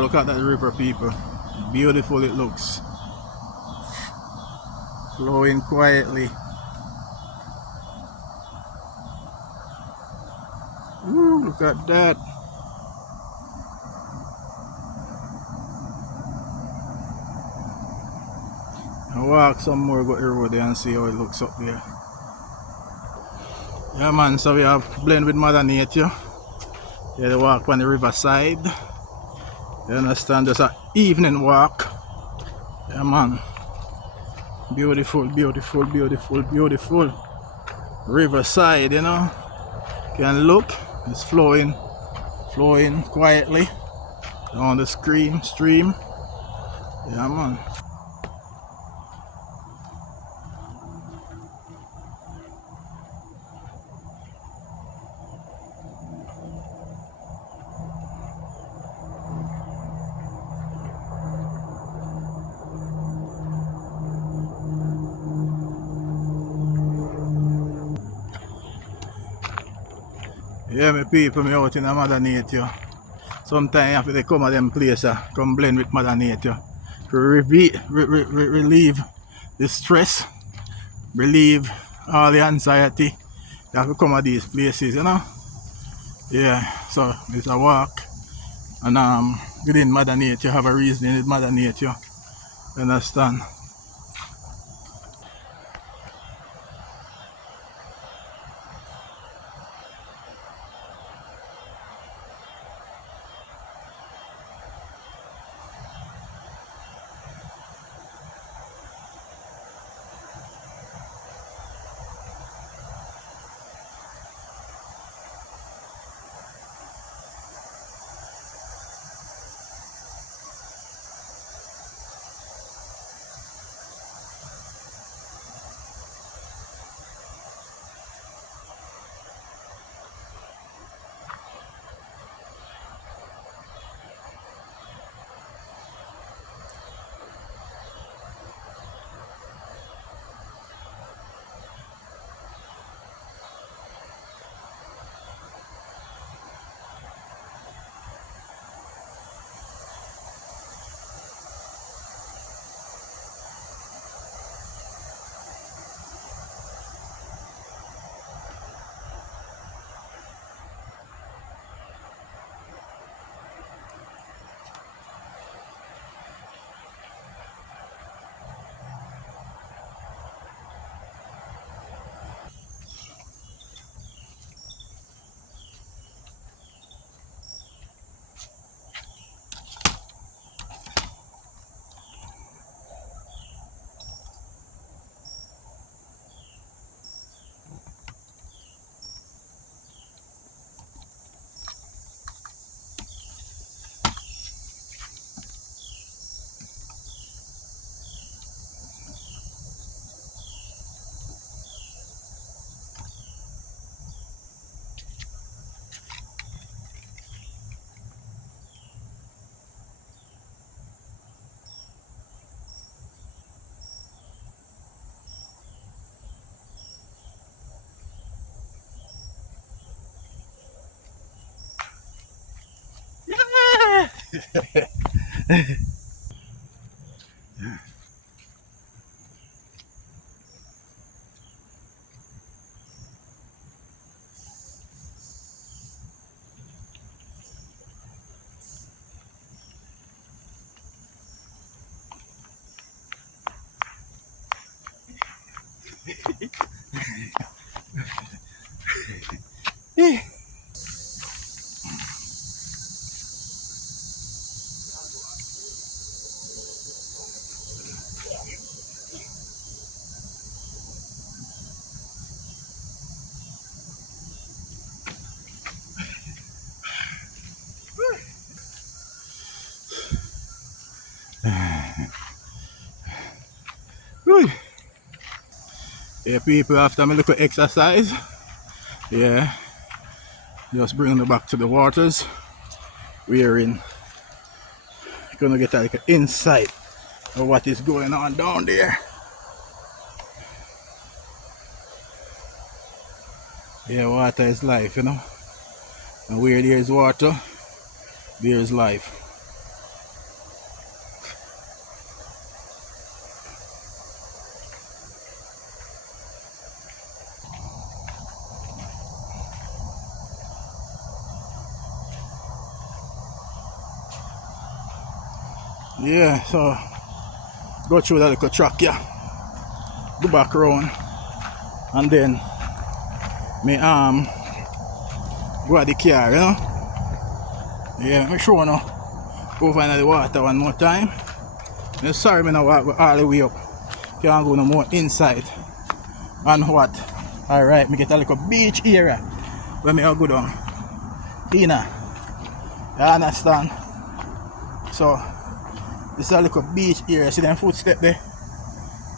Wow, look at that river, people. Beautiful it looks. Flowing quietly. Ooh, look at that. I'll walk some more, go the road there and see how it looks up there. Yeah man, so we have blend with Mother Nature. Yeah, they walk on the riverside. You understand, just an evening walk. Yeah man. Beautiful, beautiful, beautiful, beautiful. Riverside, you know. You can look, it's flowing quietly down the stream. Yeah man. Yeah, my people, me out in the Mother Nature. Sometimes after they come at them places, come blend with Mother Nature to relieve the stress, relieve all the anxiety. You have to come at these places, you know. Yeah, so it's a walk, and within Mother Nature, have a reason with Mother Nature. You understand? Yeah, people, after me little exercise, yeah, just bring them back to the waters. We're gonna get like an insight of what is going on down there. Yeah, water is life, you know. And where there is water, there is life. Yeah, so go through that little track, yeah. Go back around and then me go at the car, you know. Yeah, make sure now go find the water one more time. I'm sorry me now walk all the way up. Can't go no more inside. And what? Alright, me get a little beach area where me go down. Tina. You understand? So this is a little beach area. See them footstep there?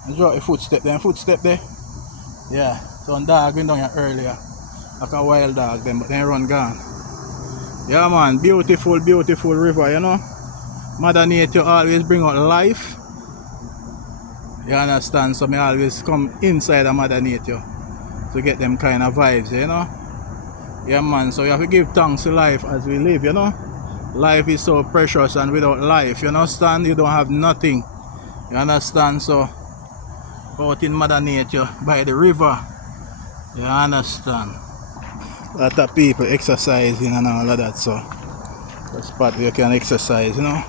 I draw a footstep there. Yeah. So a dog went down here earlier. Like a wild dog then, but then run gone. Yeah man, beautiful river, you know. Mother Nature always bring out life. You understand? So me always come inside of Mother Nature to get them kind of vibes, you know. Yeah man, so you have to give thanks to life as we live, you know. Life is so precious, and without life, you understand, you don't have nothing. You understand? So out in Mother Nature by the river, you understand. A lot of people exercising and all of that, so that's part where you can exercise, you know.